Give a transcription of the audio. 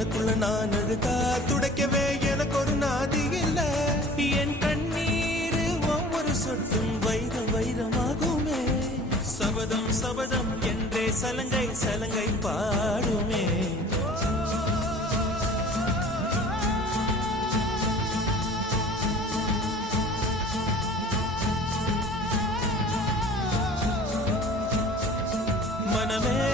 எனக்குள்ள நான் அழுதா துடைக்கவே எனக்கு ஒரு நாதி இல்ல. என் கண்ணீர் ஒவ்வொரு சொட்டும் வைரம் வைரமாகுமே. சபதம் சபதம் என்றே சலங்கை சலங்கை பாடுமே. மனமே